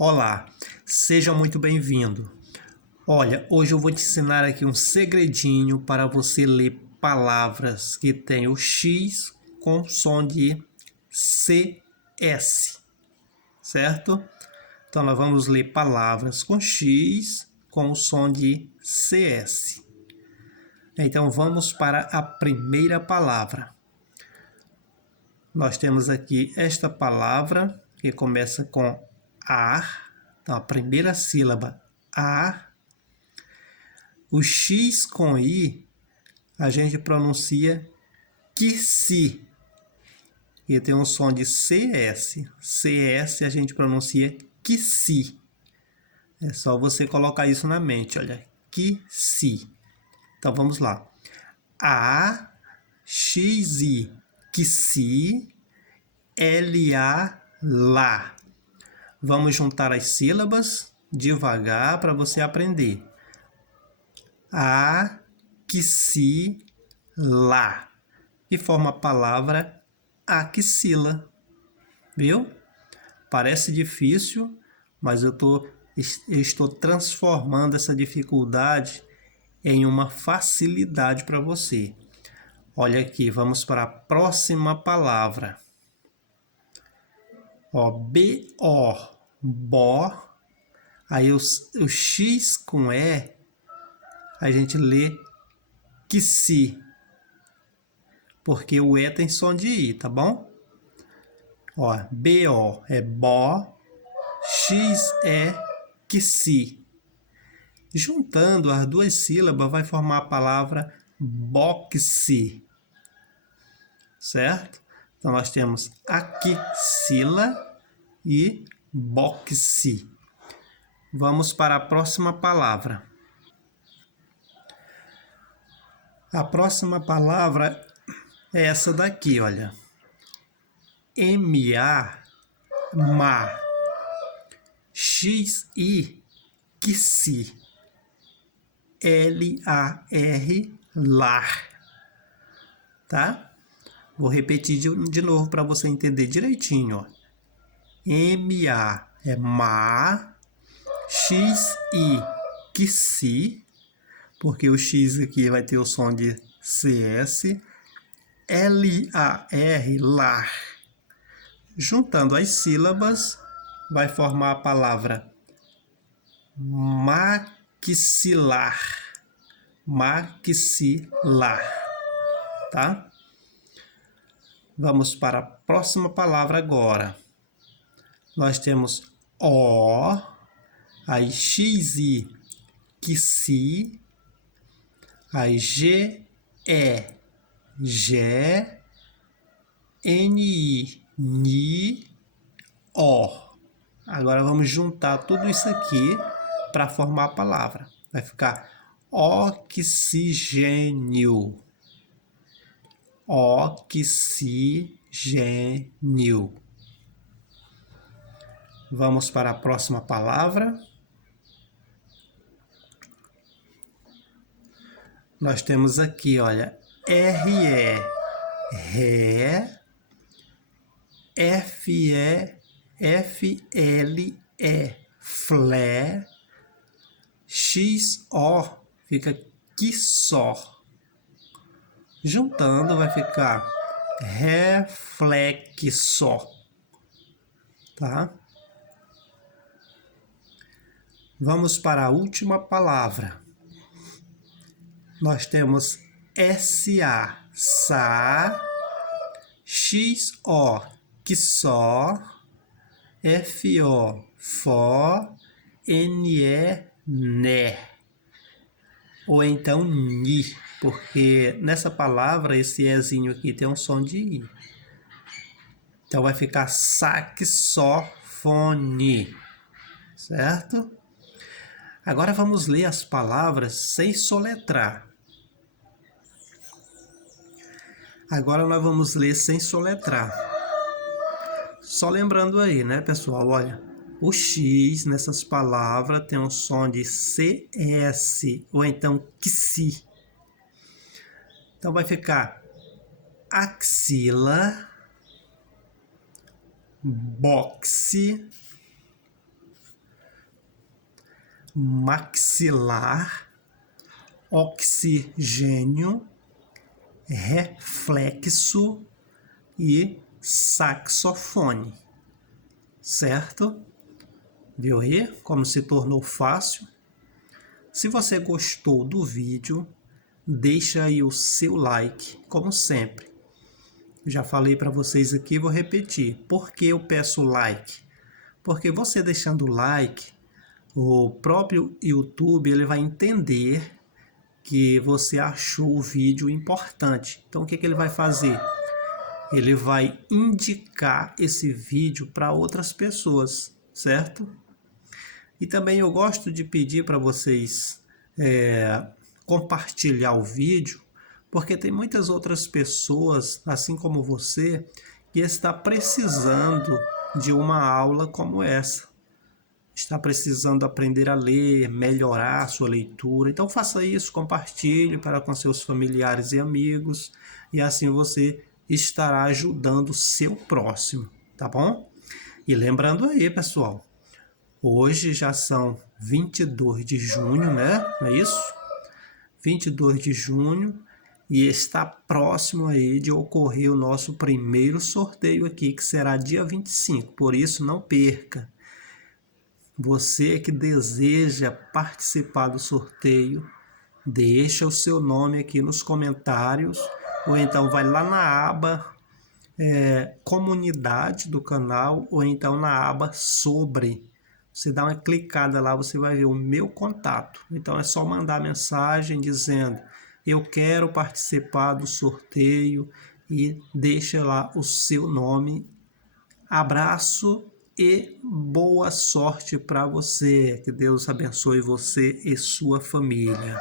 Olá, seja muito bem-vindo. Olha, hoje eu vou te ensinar aqui um segredinho para você ler palavras que tem o X com som de CS, certo? Então nós vamos ler palavras com X com o som de CS. Então vamos para a primeira palavra. Nós temos aqui esta palavra que começa com ar, então a primeira sílaba A. O X com I a gente pronuncia QSI, e tem um som de CS. CS a gente pronuncia QSI. É só você colocar isso na mente, olha, QSI. Então vamos lá. A, X, I, QSI, L, A, lá. Vamos juntar as sílabas devagar para você aprender. A, QSI, lá. E forma a palavra axila. Viu? Parece difícil, mas eu estou transformando essa dificuldade em uma facilidade para você. Olha aqui, vamos para a próxima palavra. Ó, B-O, bó. Aí o X com E, a gente lê QSI, porque o E tem som de I, tá bom? Ó, B-O é bó, X é QSI. Juntando as duas sílabas vai formar a palavra boxe, certo? Então nós temos axila e boxe. Vamos para a próxima palavra. A próxima palavra é essa daqui, olha. M-A, ma. X-I, QSI. L-A-R, lar. Tá? Vou repetir de novo para você entender direitinho. Ó. M-A é ma. X-I, QSI. Porque o X aqui vai ter o som de CS. L-A-R, lar. Juntando as sílabas, vai formar a palavra maxilar. Maxilar. Tá? Vamos para a próxima palavra agora. Nós temos O, aí XI, QSI, aí GE, Gé, NI, NI, O. Agora vamos juntar tudo isso aqui para formar a palavra. Vai ficar oxigênio. Oxigênio. Vamos para a próxima palavra. Nós temos aqui, olha, RE, ré, FE, FLE, flé, XO, fica QSO. Juntando vai ficar reflexo, tá? Vamos para a última palavra. Nós temos SA, SA, XO, QSO, FO, FO, NE, NE. Ou então NI, porque nessa palavra esse Ezinho aqui tem um som de I. Então vai ficar saxofone, certo? Agora vamos ler as palavras sem soletrar. Agora nós vamos ler sem soletrar. Só lembrando aí, né, pessoal? Olha, o X nessas palavras tem um som de CS ou então QSI. Então vai ficar axila, boxe, maxilar, oxigênio, reflexo e saxofone, certo? Viu aí como se tornou fácil? Se você gostou do vídeo, deixa aí o seu like, como sempre. Já falei para vocês aqui, vou repetir. Por que eu peço like? Porque você deixando o like, o próprio YouTube ele vai entender que você achou o vídeo importante. Então o que ele vai fazer? Ele vai indicar esse vídeo para outras pessoas, certo? E também eu gosto de pedir para vocês compartilhar o vídeo, porque tem muitas outras pessoas, assim como você, que está precisando de uma aula como essa. Está precisando aprender a ler, melhorar a sua leitura. Então faça isso, compartilhe para com seus familiares e amigos, e assim você estará ajudando o seu próximo, tá bom? E lembrando aí, pessoal, hoje já são 22 de junho, né? Não é isso? 22 de junho, e está próximo aí de ocorrer o nosso primeiro sorteio aqui, que será dia 25. Por isso, não perca. Você que deseja participar do sorteio, deixa o seu nome aqui nos comentários, ou então vai lá na aba comunidade do canal, ou então na aba sobre. Você dá uma clicada lá, você vai ver o meu contato. Então é só mandar mensagem dizendo: eu quero participar do sorteio, e deixa lá o seu nome. Abraço e boa sorte para você. Que Deus abençoe você e sua família.